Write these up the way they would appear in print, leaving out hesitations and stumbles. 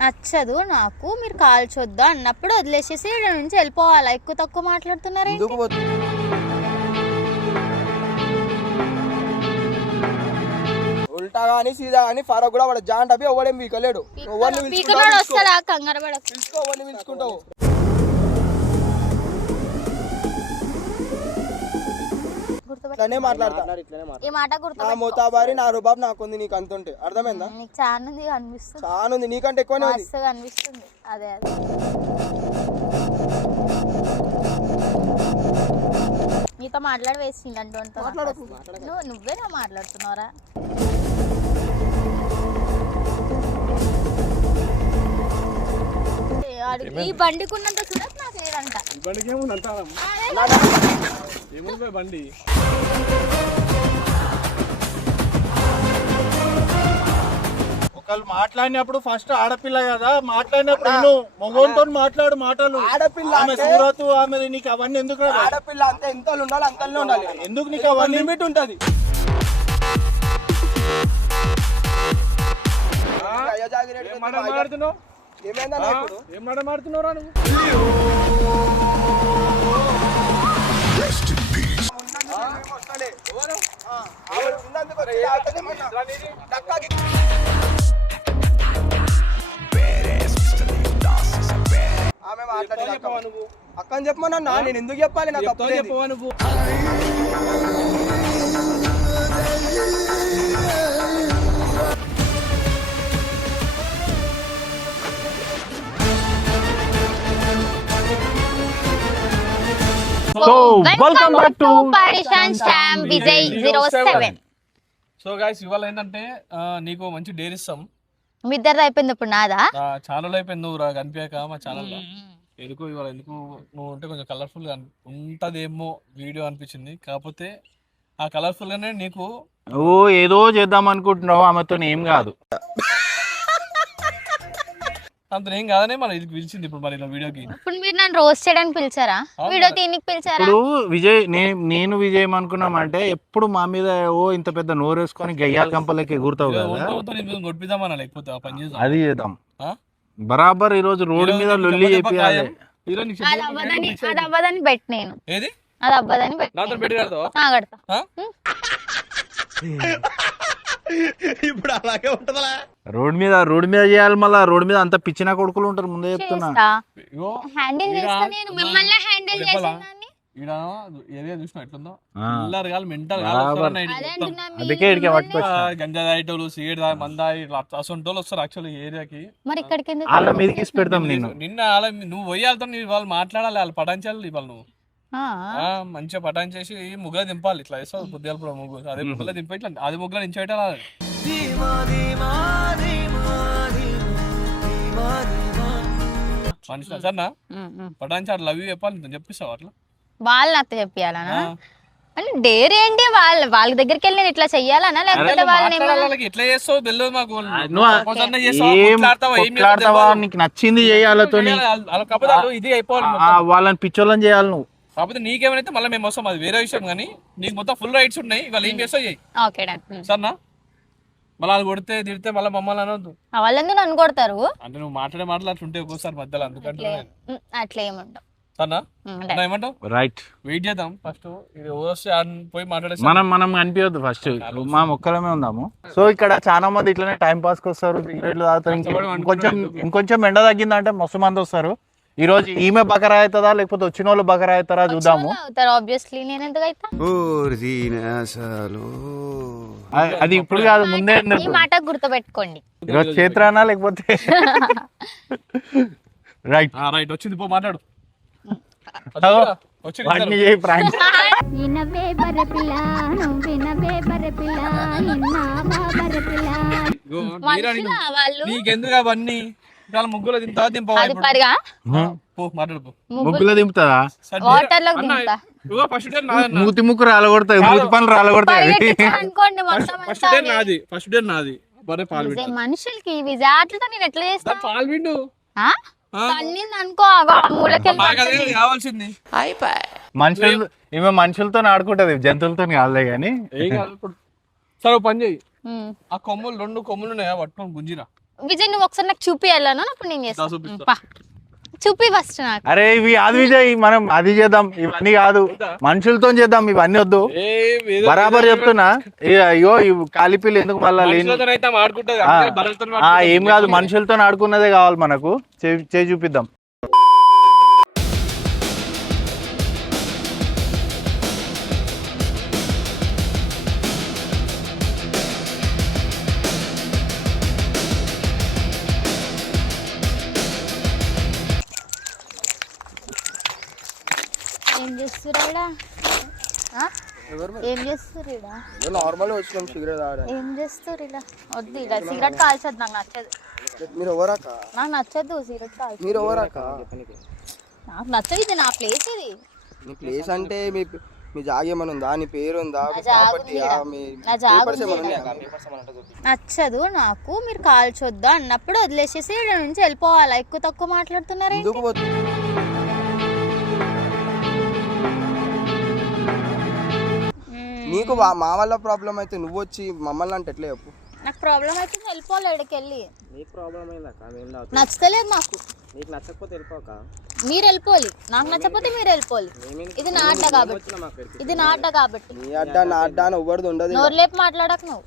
నచ్చదు నాకు, మీరు కాల్చొద్దు అన్నప్పుడు వదిలేసేసి ఇక్కడ నుంచి వెళ్ళిపోవాలా? ఎక్కువ తక్కువ మాట్లాడుతున్నారు. ఉల్టా గానీ సీదా గానీ ఫరక్ కూడా వాడు జాంట్ అవి ఎవడేం వీకలేడు. వస్తాడా? కంగారు పడకు, పిలుచుకుంటావు. ఇట్లానే మాట్లాడతా. ఈ మాట గుర్తు. నా మోతాబారి నా రుబాబ్ నాకుంది, నీకు అంత ఉంటే అర్థమైందా? నీకు చాలా అనిపిస్తుంది. చాలా ఉంది, నీకంటే ఎక్కువనే ఉంది అనిపిస్తుంది. అదే అదే నీతో మాట్లాడి వేసింది అంటూ నువ్వే నా మాట్లాడుతున్నారా? ఈ బండికి ఉన్నంత చూడదు నాకు లేదంట. బండి ఒకళ్ళు మాట్లాడినప్పుడు ఫస్ట్ ఆడపిల్ల కదా, మాట్లాడినప్పుడు నేను మగోనితో మాట్లాడు మాటలు. ఆడపిల్ల ఆమె సూరత్ ఆమె, నీకు అవన్నీ ఎందుకు? ఆడపిల్ల అంతే, ఎంత ఉండాలి అంతనే ఉండాలి. ఎందుకు నీకు అవన్నీ లిమిట్ ఉంటది. ఏం మాట మాడుతున్నావురా నువ్వు? అక్కని చెప్పమన్నా, నేను ఎందుకు చెప్పాలి? నాకు చెప్పవా నువ్వు? So welcome back to Parishan Sham Vijay 07. So guys ఇవాళ ఏంటంటే నీకు మంచి డేర్ ఇస్తాం. మీ ఇద్దరు అయిపోయింది, ఇప్పుడు నాదా? ఛానల్ అయిపోయింది, నువ్వు కనిపించాక మా ఛానల్లో. ఎందుకు ఇవాళ ఎందుకు నువ్వు ఉంటే కొంచెం కలర్ఫుల్గా ఉంటుందేమో వీడియో అనిపించింది. కాకపోతే ఆ కలర్ఫుల్గానే నీకు ఏదో చేద్దాం అనుకుంటున్నావు, ఆమెతో ఏం కాదు, అంత ఏం కాదనే మన ఇది పిలిచింది ఇప్పుడు మరి వీడియోకి. ఇప్పుడు మీరు నన్ను రోస్ట్ చేయడానికి పిలిచారా? వీడియో తీనికి పిలిచారా? ఇప్పుడు విజయ్ నేను విజయం అనుకున్నామంటే ఎప్పుడు మా మీద ఇంత పెద్ద నోరు వేసుకొని గయ్యాల కంపలకి ఎగురుతావు కదా, కొట్టిద్దామన్నా లేకపోతే ఆ పని చేద్దాం, అది చేద్దాం బరాబర్. ఈ రోజు రోడ్డు మీద లొల్లి చెప్పాలి. అది అవ్వదని బెట్, నేను ఏది అది అవ్వదని బెట్ కడతా. ఇప్పుడు అలాగే ఉంటదా? రోడ్ మీద చేయాలి, మళ్ళా రోడ్ మీద అంత పిచ్చిన కొడుకులు ఉంటారు, ముందే చెప్తున్నా. హ్యాండిల్ చేస్తా నేను, మిమ్మల్ని హ్యాండిల్ చేసేదాన్ని. చూసినా ఎట్లుందో మెంటల్ అందుకే ఇక్కడికి పట్టుకొచ్చా. గంజా తాగేటోళ్ళు, సిగరెట్ మందాయి అసంటోళ్ళు వస్తారు యాక్చువల్లీ ఏరియాకి. మరి ఇక్కడికి వాళ్ళ మీదకి పెడతాం. నిన్న నువ్వు పోయి వాళ్ళతో వాళ్ళు మాట్లాడాలి, వాళ్ళు పటాయించాలి. ఇవాళ నువ్వు మంచిగా పటాయించేసి ముగ్గులు దింపాలి. ఇట్లా వేస్తావు పొద్దుగా ముగ్గు, అదే ముగ్గులో దింపి ఇట్లా అది ముగ్గులో నించోయటం. మనిషి సరేనా పటాయించి అట్లా లవ్ యూ చెప్పాలి, చెప్పిస్తావు అట్లా వాళ్ళు అత్త చెప్పాలనా? అంటే డేర్ ఏంటి? వాళ్ళ దగ్గరికి వెళ్ళి నేను ఇట్లా చెయ్యాలనా? లేకపోతే వాళ్ళకి ఎట్లా చేస్తావు తెలియదు మాకు. నీకు నచ్చింది చేయాలతో ఇది అయిపోవాలి, వాళ్ళని పిచ్చోళ్ళని చేయాలి నువ్వు. కాకపోతే నీకేమైతే మళ్ళీ మేము వస్తాం, అది వేరే విషయం. కానీ నీకు మొత్తం ఫుల్ రైట్స్ ఉన్నాయి, వాళ్ళు ఏం చేస్తావు చెయ్యి సరేనా? మళ్ళీ అది కొడితే తిడితే మళ్ళీ మమ్మల్ని అనొద్దు. వాళ్ళందరూ నన్ను కొడతారు అంటే నువ్వు మాట్లాడే మాటలు అట్లుంటే ఒక్కోసారి మధ్యలో, అందుకంటే అట్లా ఏమంటావు సరేనా? ఏమంటావు? రైట్, వెయిట్ చేద్దాం. ఫస్ట్ ఇది పోయి మాట్లాడే మనం అనిపించద్దు, ఫస్ట్ మా మొక్కలమే ఉందాము. సో ఇక్కడ చాలా మంది ఇట్లనే టైం పాస్ కి వస్తారు, సిగరెట్లు తాగుతారు. ఇంకొంచెం ఎండ తగ్గిందంటే మస్తు మంది వస్తారు. ఈ రోజు ఈమె బకరా అవుతుందా లేకపోతే వచ్చిన వాళ్ళు బకరా అవుతారా చూద్దాము. అది ఇప్పుడు కాదు, ముందే మాట గుర్తుపెట్టుకోండి. ఈరోజు చేత్రానా లేకపోతే రైట్ రైట్ వచ్చింది, పో మాట్లాడు. నీకెందుకు అవన్నీ? ముగ్గులో ముగ్గులో దింపుతుందా? ఫస్ట్ డే మూతి ముక్కు రాలగొడతాయి, మూతి పనులు రాలగొడతాయి. ఫస్ట్ డే నాది మనుషులకి నేను ఎట్లా చేస్తాను? పాలు విండు కావాల్సింది మనుషులు, ఈమె మనుషులతో ఆడుకుంటది, జంతువులతో కాదులే గానీ. సరే పని చెయ్యి, ఆ కొమ్ములు 2 కొమ్ములు ఉన్నాయా పట్టుకొని గుంజిరా. విజయ్ నువ్వు ఒకసారి నాకు చూపియాలను అప్పుడు నేను చేస్తాను చూపిస్తా. పా. చూపి ఫస్ట్ నాకు అరే ఇవి కాదు విజయ్, మనం అది చేద్దాం, ఇవన్నీ కాదు, మనుషులతో చేద్దాం, ఇవన్నీ వద్దు. బరాబర్ చెప్తున్నా. అయ్యో ఇవి కాలిపిల్లి ఎందుకు మళ్ళా లేని ఏం కాదు, మనుషులతో ఆడుకున్నదే కావాలి మనకు. చేయి చూపిద్దాం. ఏం చేస్తురా ఏం చేస్తురు ఇలా నార్మల్ వచ్చినాం సిగరెట్ తాగడానికి. ఏం చేస్తురు ఇలా వద్దు ఇలా సిగరెట్ కాల్చొద్దు నాకు నచ్చదు మీరు ఎవరాక? నాకు నచ్చదు సిగరెట్ కాల్చు మీరు ఎవరాక? నాకు నచ్చదు ఇది నా ప్లేస్ ఇది మీ ప్లేస్ అంటే మీ జాగ్ ఏమైనా ఉందా? నీ పేరు ఉందా? నా జాగ్ ఉంది ఈడ. నా జాగ్ ఉంది ఈడ. నచ్చదు నాకు, మీరు కాల్చొద్దు అన్నప్పుడు వదిలేసేసి ఇక్కడ నుంచి వెళ్ళిపోవాలా? ఎక్కువ తక్కువ మాట్లాడుతున్నారే ఎందుకు పోతుంది? నీకు మా వల్ల ప్రాబ్లం అయితే నువ్వు వచ్చి మమ్మల్ని అంటే ఎట్లా చెప్పు? నాకు ప్రాబ్లం అయితే వెళ్ళిపోవాలి ఇక్కడికి వెళ్ళి. నీకు ప్రాబ్లం అయిందాక నచ్చలేదు నాకు. నీకు నచ్చకపోతే వెళ్ళిపోక మీరు వెళ్ళిపోవాలి, నాకు నచ్చకపోతే మీరు వెళ్ళిపోవాలి. ఇది నా అడ్డ కాబట్టి, ఇది నా అడ్డ కాబట్టి. నీ అడ్డ నా అడ్డ అని ఎవ్వరిది ఉండదు. నోరు లేపు మాట్లాడకు నువ్వు.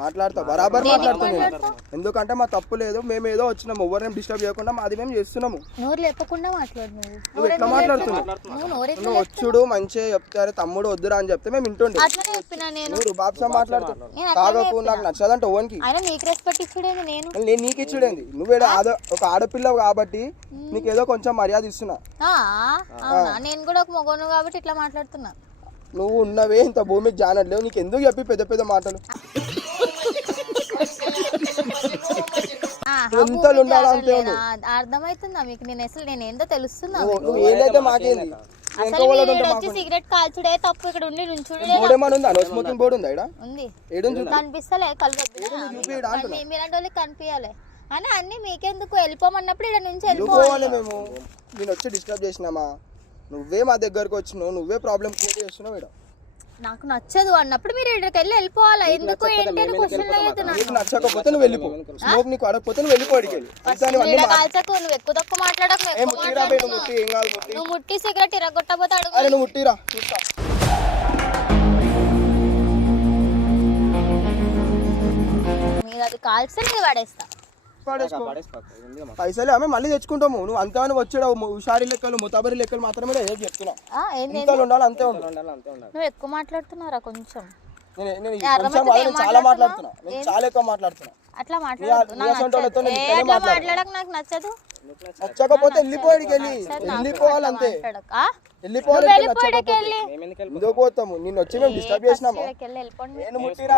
మాట్లాడతా, బరాబర్ మాట్లాడుతున్నాను. ఎందుకంటే మా తప్పు లేదు, మేము ఏదో వచ్చినాము, ఎవరిని డిస్టర్బ్ చేయకుండా మాది మేము చేస్తున్నాము. నోరు లేపకుండా మాట్లాడు నువ్వు. నువ్వు ఎట్లా మాట్లాడుతున్నావు? నువ్వు నోరు నువ్వు వచ్చుడు మంచిగా చెప్తారు, తమ్ముడు వద్దురా అని చెప్తే మేము వింటుండే. అట్లనే చెప్పినా నేను. నువ్వు రుబాబ్సా మాట్లాడుతున్నావు. నేను అట్లనే తాగకు, నాకు నచ్చదంటే ఓన్కి. అయినా నీకు రెస్పెక్ట్ ఇచ్చుడేంది నేను. నేను నీకు ఇచ్చుడేంది? నువ్వేదో ఒక ఆడపిల్లవు కాబట్టి నీకేదో కొంచెం మర్యాద ఇస్తున్నా. అవునా? నేను కూడా ఒక మగోను కాబట్టి ఇట్లా మాట్లాడుతున్నా. నువ్వు ఉన్నవే ఇంత భూమికి జానట్లేవు, నీకు ఎందుకు చెప్పి పెద్ద పెద్ద మాటలు? ఎంతలు ఉండాలి అంతే ఉంది. అర్థమవుతుందా మీకు? నేను అసలు నేను ఏందో తెలుస్తుందా? నువ్వు ఏదైతే మాకేంది? అసలు మీరు వచ్చి సిగరెట్ కాల్చుడే తప్పు, ఇక్కడ ఉండి నుంచుడే బోర్డు ఏమైనా ఉందా? నో స్మోకింగ్ బోర్డు ఉందా? ఉంది. ఏడుంది? కనిపిస్తలే మీలాంటి వాళ్ళకి కనిపించాలి అని అన్ని మీకెందుకు? వెళ్ళిపోమన్నప్పుడు ఇక్కడ నుంచి వెళ్ళిపోవాలి. మేము నేను వచ్చి డిస్టర్బ్ చేసినామా? నువ్వే మా దగ్గరకు వచ్చినావు, నువ్వే ప్రాబ్లం క్రియేట్ చేస్తున్నావు. ఇక్కడ నాకు నచ్చదు అన్నప్పుడు మీరు ఇక్కడికి వెళ్ళి వెళ్ళిపోవాలా? ఎందుకు ఏంటి అని క్వశ్చన్ అడుగుతున్నాను. నీకు నచ్చకపోతే నువ్వు వెళ్ళిపో. స్మోక్ నీకు అడగకపోతే నువ్వు వెళ్ళిపో. అడిగి కాల్చకు, నువ్వు ఎక్కువ తక్కువ మాట్లాడకు. నువ్వు ముట్టి సిగరెట్ ఇరగొట్టబోతే అడుగు. అరే నువ్వు ముట్టిరా చూస్తా. మీరు అది కాల్స్తే నేను పడేస్తా. పైసలు ఆమె మళ్ళీ తెచ్చుకుంటాము. నువ్వు అంతా వచ్చాడు హుషారి లెక్కలు ముతాబరి లెక్కలు మాత్రమే చెప్తున్నా. ఇంతలో ఉండాలి, అంతే ఉండాలి. నువ్వు ఎక్కువ మాట్లాడుతున్నారా కొంచెం? చాలా మాట్లాడుతున్నా, నేను చాలా ఎక్కువ మాట్లాడుతున్నా. అట్లా మాట్లాడక నాకు నచ్చదు. నచ్చకపోతే వెళ్ళిపోయాడికి వెళ్ళిపోవాలి, అంతే. వెళ్ళిపోవాలి. ఎందుకు పోతాము? నిన్ను వచ్చి మేము డిస్టర్బ్ చేసినాము. నేను ముట్టిరా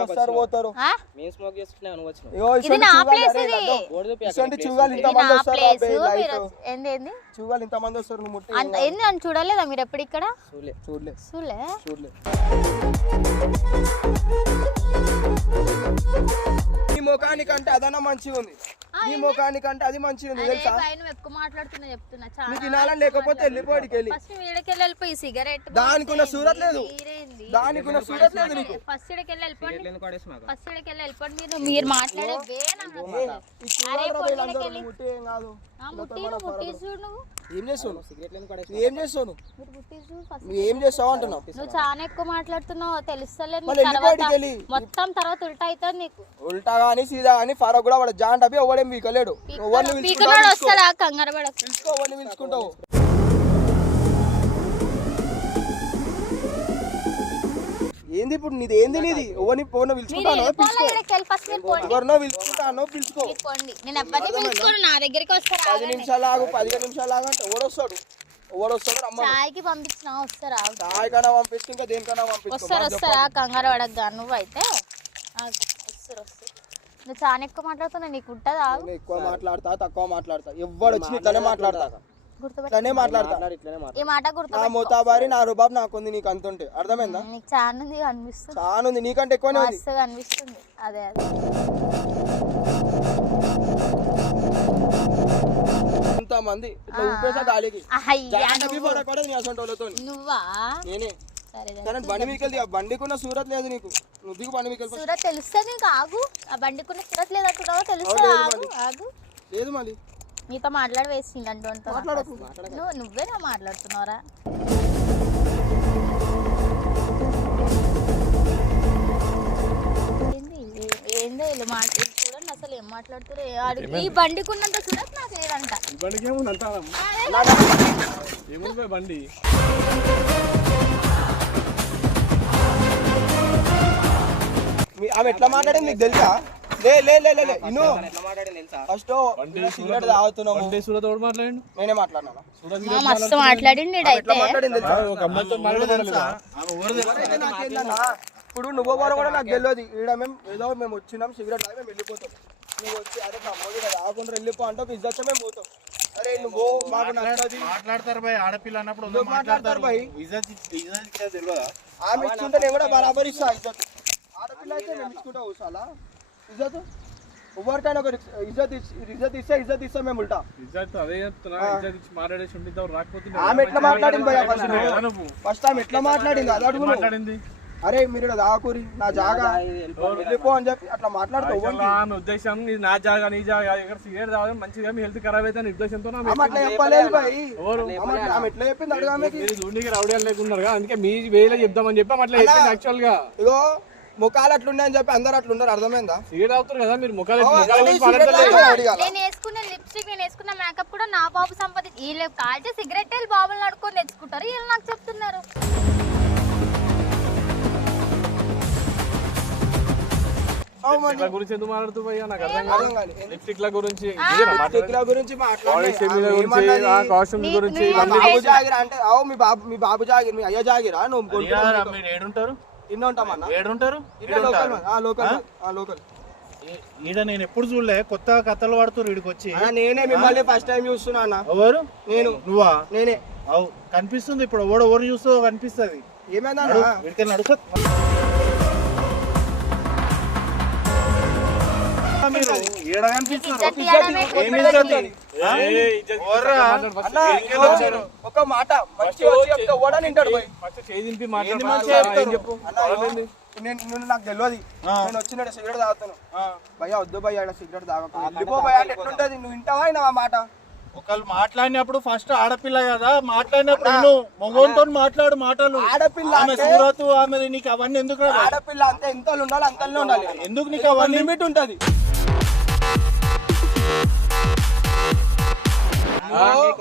వస్తారు పోతారు. చూగాలి ఇంతమంది వస్తారు, చూగాలి ఇంతమంది వస్తారు. నువ్వు ముట్టి ఏంది అని చూడలేదా మీరు ఎప్పుడు ఇక్కడ? చూడలే. నీ ముఖానికంటే అదన్నా మంచిగా ఉంది, నీ ముఖానికంటే అది మంచిగా ఉంది తెలుసా? ఎక్కువ మాట్లాడుతున్నా చెప్తున్నా. నీకు తినాలని లేకపోతే వెళ్ళిపోయాడికి వెళ్ళి. వెళ్ళిపోయి సిగరెట్ దానికి ఉన్న సూరత్ లేదు, దానికి ఉన్న సూరత్ లేదు నీకు. ఫస్ట్ ఇక్కడికి వెళ్ళిపోండి. మీరు మాట్లాడేది ఏం చేస్తావు? ఏం చేస్తావు? ఏం చేస్తావు అంటున్నావు? నువ్వు చాలా ఎక్కువ మాట్లాడుతున్నావు, తెలుస్తలేదు. మొత్తం తర్వాత ఉల్టా అవుతుంది నీకు. ఉల్టా గానీ సీదా గానీ ఫరక్ కూడా వాడు జాంట్ అవి ఎవడేం వీకలేడు. వస్తాడా? కంగారు పడకు. పిలుచుకుంటావు. ఏంది ఇప్పుడు నీది? ఏంది నీది? ఎవరిని పోను పిలుచుకుంటానో పిలుచుకో. ఎవరినో పిలుచుకుంటానో పిలుచుకో. నేను ఎవరిని పిలుచుకోను, నా దగ్గరికి వస్తారా? 10 నిమిషాలు ఆగు, 15 నిమిషాలు ఆగు అంటే ఎవడొస్తాడు? చాయ్కి పంపించినా వస్తారా? చాయ్ కన్నా పంపిస్తే ఇంకా దేనికన్నా పంపిస్తా. వస్తారా? కంగారు పడక. నువ్వు అయితే వస్తారు. నువ్వు చాలా ఎక్కువ మాట్లాడుతున్నావు, నీకు ఉంటుందా? ఎక్కువ మాట్లాడతా, తక్కువ మాట్లాడతా, ఎవడు వచ్చి ఇట్లానే మాట్లాడతా, ఇట్లానే మాట్లాడతా. ఈ మాట గుర్తు. నా మోతాబారి నా రుబాబ్ నాకుంది, నీకు అంత ఉంటే అర్థమైందా? నీకు చాలా ఉంది అనిపిస్తుంది. చాలా ఉంది, నీకంటే ఎక్కువనే ఉంది అనిపిస్తుంది. అదే ఇంతమంది ఇట్లా ఊపేసా గాలికి. నువ్వా? నేనే సరే సరే బండి మీకు వెళ్తే బండికున్న సూరత్ లేదు నీకు, నువ్వు దిగు బండి మీకు వెళ్ళి. సూరత్ తెలుస్తుంది నీకు, ఆగు. ఆ బండికున్న సూరత్ లేదంటున్నావు, తెలుస్తుంది, ఆగు ఆగు. లేదు మళ్ళీ నీతో మాట్లాడి వేసింది అంటూ మాట్లాడకు. నువ్వే నా మాట్లాడుతున్నారా? ఏందో వీళ్ళు చూడండి అసలు ఏం మాట్లాడుతారు. ఈ బండికి ఉన్నంత సూరత్ నాకు లేదంట. బండికి ఏముంది అంతా ఏముంది బండి? ఆమె ఎట్లా మాట్లాడింది నీకు తెలుసా? లే లే లే లే ఇను ఫస్ట్ సిగరెట్ తాగుతున్నాము. నేనే మాట్లాడినా, మస్తు మాట్లాడింది ఎట్లా మాట్లాడింది తెలుసా? ఒక అమ్మాయితో మాట్లాడలేదా? ఇప్పుడు నువ్వు వారు కూడా నాకు తెలియదు. ఈడ మేము వచ్చినాం సిగరెట్ తాగి మేము వెళ్ళిపోతాం. నువ్వు వచ్చి అరే నమ్మోది కదా ఆకుండా వెళ్ళిపో అంటే ఒక ఇజ్జత్ మేము పోతాం. అరే నువ్వు మాకు నచ్చది మాట్లాడతారు భయ్, ఆడపిల్ల అన్నప్పుడు మాట్లాడతారు భయ్. తెలియదా? ఆమె ఇచ్చుంటే నేను కూడా బరాబర్ ఇస్తా ఇజ్జత్. ఆడపిల్ల అయితే మేము ఇచ్చుకుంటా కూర్చోాలా ఇజ్జత్? ఎవరికైనా ఒక ఇజ్జత్ ఇస్తా మేము ఉల్టా. ఆమె ఎట్లా మాట్లాడింది భయ్యా? ఫస్ట్ ఆమె ఎట్లా మాట్లాడింది అది అడుగు. అరే మీరు ఇక్కడ దాకూరి నా జాగా వెళ్ళిపో అని చెప్పి అట్లా మాట్లాడుతావు. ఉద్దేశం నా జాగా నీ జాగా ఇక్కడ సిగరెట్ తాగడం మంచిగా మీ హెల్త్ ఖరాబ్ అయితే ఉద్దేశంతో అట్లా చెప్పలేదు భయ్. ఆమె ఎట్లా చెప్పింది అడుగు. ఆమెకి చూడడానికి రౌడీ లేకున్నారు కదా, అందుకే మీ వేలో చెప్దామని చెప్పి అట్లా చెప్పింది. యాక్చువల్ గా ఇగో ముఖాలు అట్లున్నాయని చెప్పి అందరు అట్లున్నారు, అర్థమైందా? సిగరెట్ తాగుతారు కదా మీరు ముఖాలు. నేను వేసుకున్న లిప్స్టిక్, నేను వేసుకున్న మేకప్ కూడా నా బాబు సంపాదించి. వీళ్ళు కాల్చే సిగరెట్ బాబులు నడుకొని తెచ్చుకుంటారు, వీళ్ళు నాకు చెప్తున్నారు. గురించి ఎందుకు మాట్లాడుతూ పోయా? నాకు అర్థం కాదు. లిప్స్టిక్ గురించి మీ బాబు జాగిర్ మీ అయ్య జాగిరా? నువ్వు ఏడుంటారు ఇన్నుంటామన్నా ఏడుంటారు లోకల్. ఈడ నేను ఎప్పుడు చూడలే, కొత్త కథలు పడుతున్నారు ఈడికి వచ్చి. నేనే మిమ్మల్ని ఫస్ట్ టైం చూస్తున్నా అన్న. ఎవరు? నేను. నువ్వా? నేనే. అవు కనిపిస్తుంది ఇప్పుడు, ఎవరు చూస్తూ కనిపిస్తుంది. ఏమైందా నడుస్తా మీరు ఏడ కనిపిస్తున్నారు? ఒక మాట వింటాడు. నాకు తెలియదు, నేను వచ్చిన సిగరెట్ తాగుతాను. భయ్యా వద్దు భయ్యా సిగరెట్ తాగకు, వెళ్ళిపో భయ్యా అంటే ఎట్లుంటది? నువ్వు వింటావా ఆ మాట? ఒకళ్ళు మాట్లాడినప్పుడు ఫస్ట్ ఆడపిల్ల కదా, మాట్లాడినప్పుడు మగోనితో మాట్లాడు మాటలు. ఆడపిల్ల ఆమె సూరత్ ఆమె నీకు అవన్నీ ఎందుకు? ఆడపిల్ల అంతే ఎంత ఉండాలి అంతలో ఉండాలి. ఎందుకు నీకు అవన్నీ? లిమిట్ ఉంటది.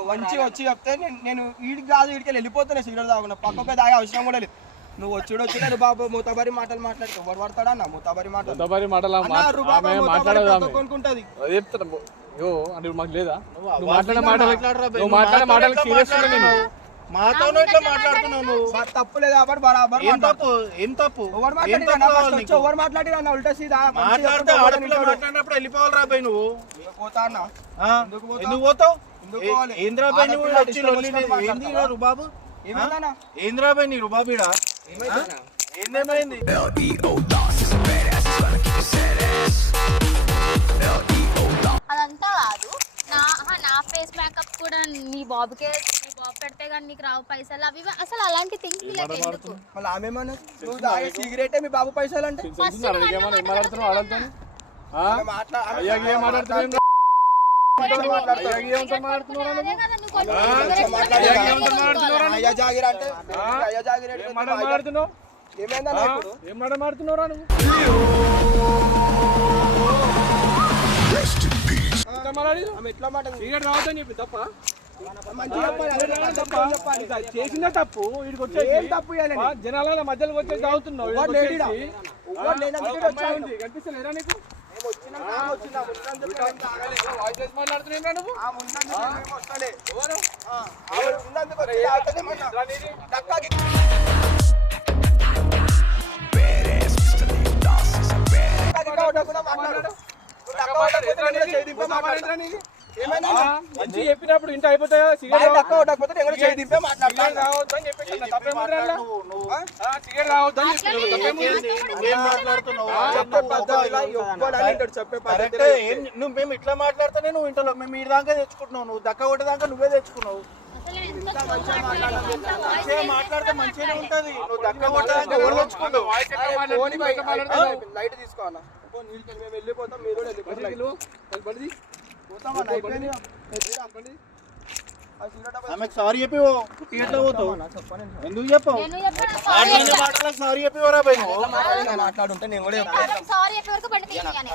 మంచిగా వచ్చి చెప్తే నేను వీడికి కాదు వీడికి వెళ్ళిపోతాను సిగరెట్ తాగున్నా, పక్కపై తాగే అవసరం కూడా లేదు. నువ్వు వచ్చాడు బాబు మూతాబరి మాటలు మాట్లాడితే ఎవరు పడతాడా అన్న? మూతాబరి మాటలు కొనుక్కుంటది. మాకు లేదా? నువ్వు మాట్లాడే మాటలు సీరియస్ మాతోనే ఇట్లా మాట్లాడుతున్నావు నువ్వు. తప్పులేదు కాబట్టి బరాబర్. ఏం తప్పు? ఎవరు మాట్లాడినా ఉల్టా సీదా మాట్లాడితే ఆడపిల్ల మాట్లాడినప్పుడు వెళ్ళిపోవాలి రాబాయ్. నువ్వు పోతా అన్న? ఎందుకు పోతావు? ఏంద్రాబాయ్ నువ్వు వచ్చి ఏంది రుబాబు? ఏంద్రాబాయ్ నీ రుబాబీడా? ఏందేమైంది? అదంతా కాదు, నా ఫేస్ మేకప్ కూడా నీ బాబుకే, నీ బాబు పెడితే కానీ నీకు రావు పైసలు అవి అసలు అలాంటి థింగ్స్ ఎందుకు? మళ్ళీ ఆమెమన్నా నువ్వు తాగే సిగరెట్ మీ బాబు పైసలు అంటే అయ్యా జాగిర్ అంటే అయ్యా జాగిర్ ఏమైందా? ఏం మాట మాడుతున్నావురా నువ్వు? ఎట్లా మాట సిగరెట్ రావద్దని చెప్పి తప్ప చేసిందే తప్పు. తప్పు జనాల మధ్యలో వచ్చేసి తాగుతున్నావు. కనిపిస్తలేరా నీకు? మాట్లాడుతున్నా నువ్వు? ఏమైనా మంచి చెప్పినప్పుడు ఇంటి అయిపోతాయా బాయ్ దక్క కొట్టకపోతే నేను కూడా చేయి దింపే మాట్లాడతాను. రావద్దని చెప్పేసి సిగరెట్ రావద్దని చెప్పే పద్ధతి నువ్వు మేము ఇట్లా మాట్లాడితేనే నువ్వు ఇంట్లో మేము ఈ దాకా తెచ్చుకుంటున్నావు, నువ్వు దక్క కొట్టేదాకా నువ్వే తెచ్చుకున్నావు. అసలు ఎంత slow మాట్లాడితే మంచిగానే ఉంటది. నువ్వు దక్క కొట్టేదాకా ఎవరు తెచ్చుకుంటావు? లైట్ తీసుకోవాలా మేము వెళ్ళిపోతాం, మీరు కూడా వెళ్ళిపోతాం. ఆమెకు సారీ చెప్పి ఎట్లా పోతావు? ఎందుకు చెప్పావు? నేను చెప్పాను సారీ చెప్పివరా పోయి మాట్లాడుంటే నేను కూడా చెప్తాను. సారీ చెప్పే వరకు బండి తీయని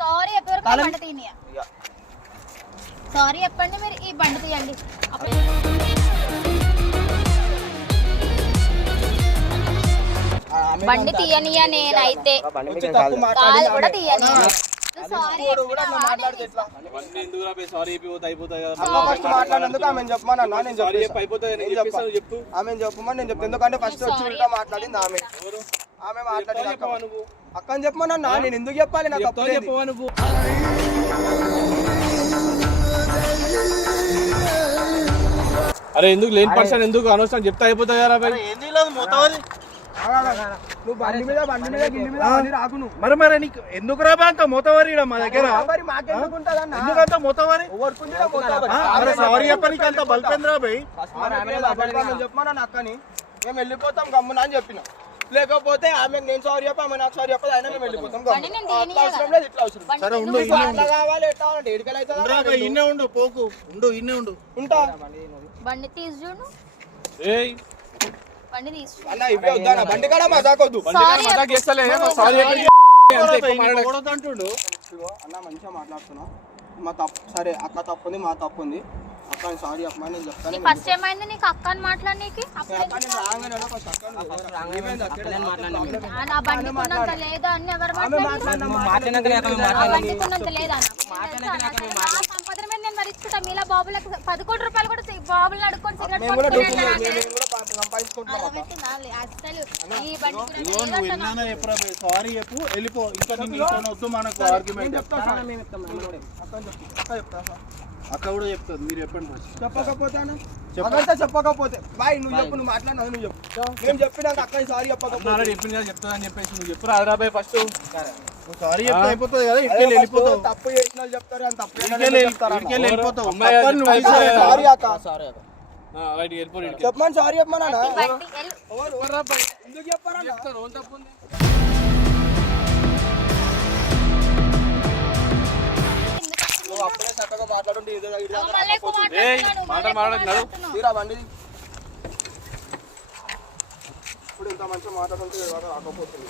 సారీ చెప్పే వరకు బండి తీయని సారీ చెప్పండి మీరు ఈ బండి తీయండి బండి తీయనియా నేనైతే కాలు కూడా తీయని సారీ సారీ అయిపోతుంది అయిపోతాయి కదా ఫస్ట్ మాట్లాడినందుకు ఆమె చెప్పమన్నా నేను సారీ చెప్పి అయిపోతాయి నేను చెప్పేసాను చెప్పు ఆమె చెప్పమని నేను చెప్తాను. ఎందుకంటే ఫస్ట్ వచ్చి ఉల్టా మాట్లాడింది ఆమె మాట్లాడింది అక్కని చెప్పమన్నా నేను ఎందుకు చెప్పాలి? నాకు అప్పుడు చెప్పవా నువ్వు అరే ఎందుకు లేని పర్సన్ ఎందుకు అనవసరం చెప్తే అయిపోతాయి కదా ఏంది లేదు మొత్తది. నువ్వు బండి మీద గిల్లి మీద అని రాకు నువ్వు. మరి నీకు ఎందుకు రా అంత మొత్తవరి మా దగ్గర? మరి మాకెందుకుంటదన్నా? ఎందుకంత మొత్తవరి? ఎవరుకుందిరా మొత్తవరి? అరే సారీ చెప్పడానికి అంత బల్పేంద్రా భయ్. చెప్పమన్నా అక్కని మేము వెళ్ళిపోతాం గమ్మున అని చెప్పిన. లేకపోతే ఆమె నేను సారీ చెప్ప ఆమె నాకు సారీ చెప్పదు అయినా మేము వెళ్ళిపోతాం. అట్లా అవసరం లేదు, ఇట్లా అవసరం లేదు. సరే ఉండు, అట్లా కావాలి ఎట్లా అంటే ఏడుకలు అవుతుంది. ఇన్నే ఉండు, పోకు ఉండు, ఇన్నే ఉండు. ఉంటా బండి తీసి చూడు ఏయ్ బండి తీసి అన్న ఇవే వద్దా బండి కాడ మజాకొద్దు. మజాక్ చేస్తలే సారీ అంటుండు. అన్న మంచిగా మాట్లాడుతున్నా మా తప్పు సరే అక్క తప్పు ఉంది మా తప్పు ఉంది అక్క సారీ చెప్పమని నేను చెప్తాను. ఫస్ట్ ఏమైంది నీకు అక్క అని మాట్లాడనీకి నా బండి కొన్నంత లేదా అని ఎవరు బండి లేదా సంపద మీద నేను మరిచుకుంటా మీలా బాబులకు 10 కోట్ల రూపాయలు కూడా బాబులు అడుక్కొని సారీ చెప్పు వెళ్ళిపో. ఇంకా వద్దు మనకు ఆర్గ్యుమెంట్. అక్క కూడా చెప్తాను, మీరు చెప్పండి. చెప్పకపోతే బాయ్ నువ్వు చెప్పు, నువ్వు మాట్లాడినా నువ్వు చెప్పు. నేను చెప్పినాక అక్క సారీ చెప్పకపోతే చెప్పింది చెప్తా అని చెప్పేసి నువ్వు చెప్పు రాబాయ్ ఫస్ట్ సారీ చెప్తే అయిపోతుంది కదా, ఇంటికి వెళ్ళిపోతావు. తప్పు చేసిన వాళ్ళు చెప్తారు అని తప్పు వెళ్ళిపోతావు. సారీ అక్క వెళ్ళిపోయి చెప్పమని సారీ చెప్పమన్నా ఎందుకు చెప్పారా? చెప్తాను తప్పు నువ్వు అప్పుడే చక్కగా మాట్లాడుంటే తీరా బండి ఇప్పుడు ఇంత మంచిగా మాట్లాడుంటే రాకపోతుంది.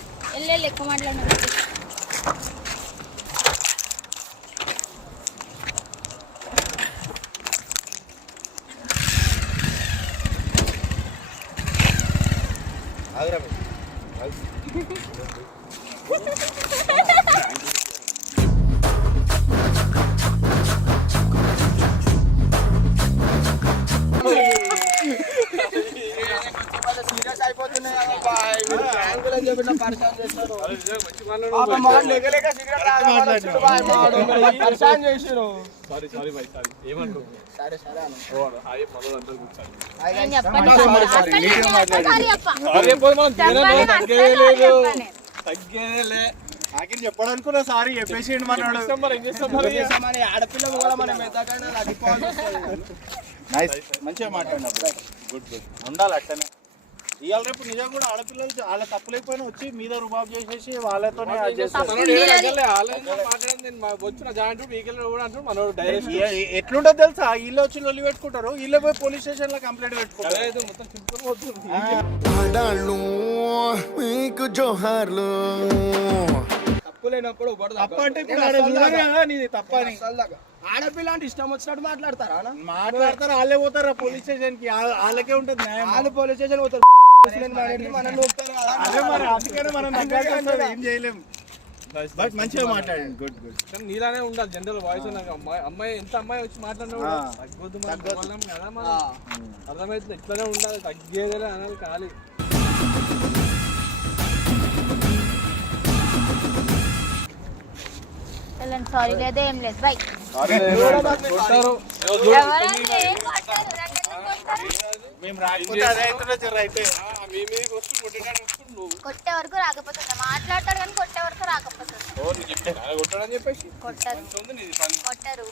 ఎక్కువ మాట్లాడిన సీరియస్ అయిపోతున్నాయి నాకేం చెప్పడానుకున్నా సారీ చెప్పేసి ఆడపిల్ల కూడా మనం మంచిగా మాట్లాడినప్పుడు గుడ్ ఉండాలి అట్లనే. ఇవాళ రేపు నిజంగా కూడా ఆడపిల్లలు వాళ్ళ తప్పులేకపోయినా వచ్చి మీద రుబాబ్ చేసేసి వాళ్ళతోనే ఎట్లుంటది తెలుసా? వీళ్ళు వచ్చి లొల్లి పెట్టుకుంటారు, వీళ్ళు పోయి పోలీస్ స్టేషన్ లో కంప్లైంట్ పెట్టుకుంటారు. తప్పు లేనప్పుడు తప్ప అంటే ఇప్పుడు నీది తప్పని ఆడపిల్ల అంటే ఇష్టం వచ్చినట్టు మాట్లాడతారా? మాట్లాడతారు, వాళ్ళే పోతారా పోలీస్ స్టేషన్ కి, వాళ్ళకే ఉంటుంది న్యాయం. వాళ్ళు పోలీస్ స్టేషన్ పోతారు, అందుకనే మనం ఏం చేయలేము. బట్ మంచిగా మాట్లాడండి, గుడ్ గుడ్. నీలానే ఉండాలి జనరల్ వాయిస్. అమ్మాయి ఎంత అమ్మాయి వచ్చి మాట్లాడినా కదా మనం అర్థమవుతుంది. ఇట్లానే ఉండాలి, తగ్గేదే అనాలి కాలి. వెళ్ళండి సారీ లేదు ఏం లేదు బై కొట్టారు. ఎవరండి ఏం కొట్టారు నన్ను ఎందుకు కొడతారు? మీ మీదకి వస్తుంది, కొట్టడానికి వస్తుంది నువ్వు. కొట్టే వరకు రాకపోతుంది మాట్లాడతాడు కానీ కొట్టే వరకు రాకపోతుంది ఎవరు నీకు చెప్పాను, అలా కొట్టాడని చెప్పేసి కొట్టరు ఉంది నీది పని. కొట్టరు